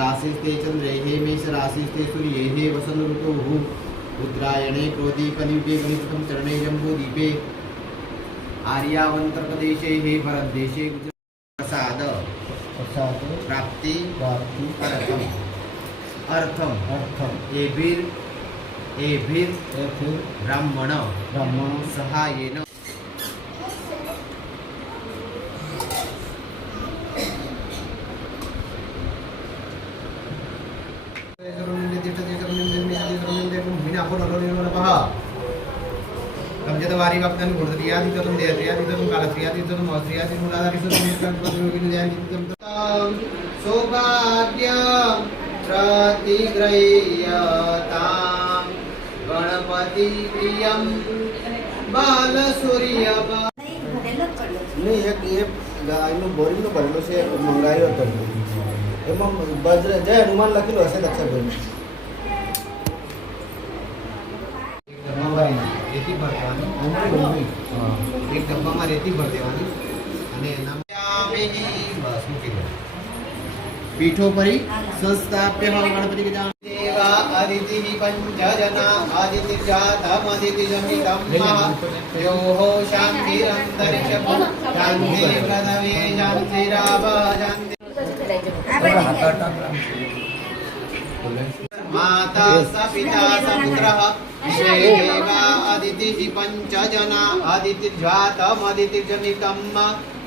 राशिस्ते चंद्रे मेष राशिस्ते सूर्ये वसंत ऋतुः उत्तरायणे क्रोधी कलियुगे गणितम चरणे जम्बूद्वीपे आर्यावंतर प्रदेशे भरतदेशे प्रसाद प्राप्ति अर्थम एभिर ब्राह्मण सहायेन वारी वक्तन गुणत्रियादितम देयत्रियादितम कालत्रियादितम मौत्रियादितम मूलाधारितम निष्कल्पयोगिनयादितम सौभाग्य प्रतिग्रह्यतां गणपति प्रियं बालसूर्य नहीं एक ये गायनो बोरिंग नो भरेलो છે મંગાયો હતો એમાં વજ્ર જય હનુમાન લખેલું હશે અક્ષર બોલી રેતી ભર દેવાની એક ડબ્બામાં રેતી ભર દેવાની અને બસ મૂકી દો पीठो परि संस्थाप्य गणपति के जान देवा अदिति पंचजना आदिति जातम अदिति जमितम यो हो शांतिरंतरिक्ष शांति पृथ्वी शांतिराव शांति माता स पिता स पुत्रः देवा अदिति पंचजना आदिति जातम अदिति जनितम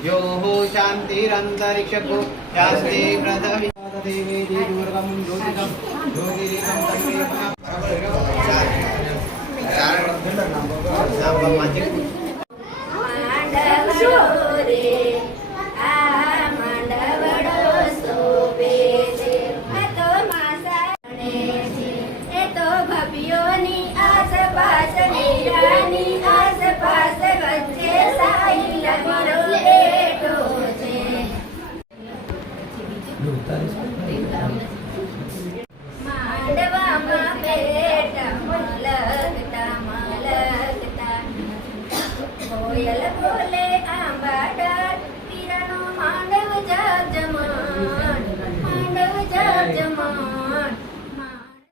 यो हो शांतिरंतरिक्षको शांति पृथ्वी देवे दुर्गम ज्योतिषम ज्योतिषम तन्मे માંડવ જાગ જમાન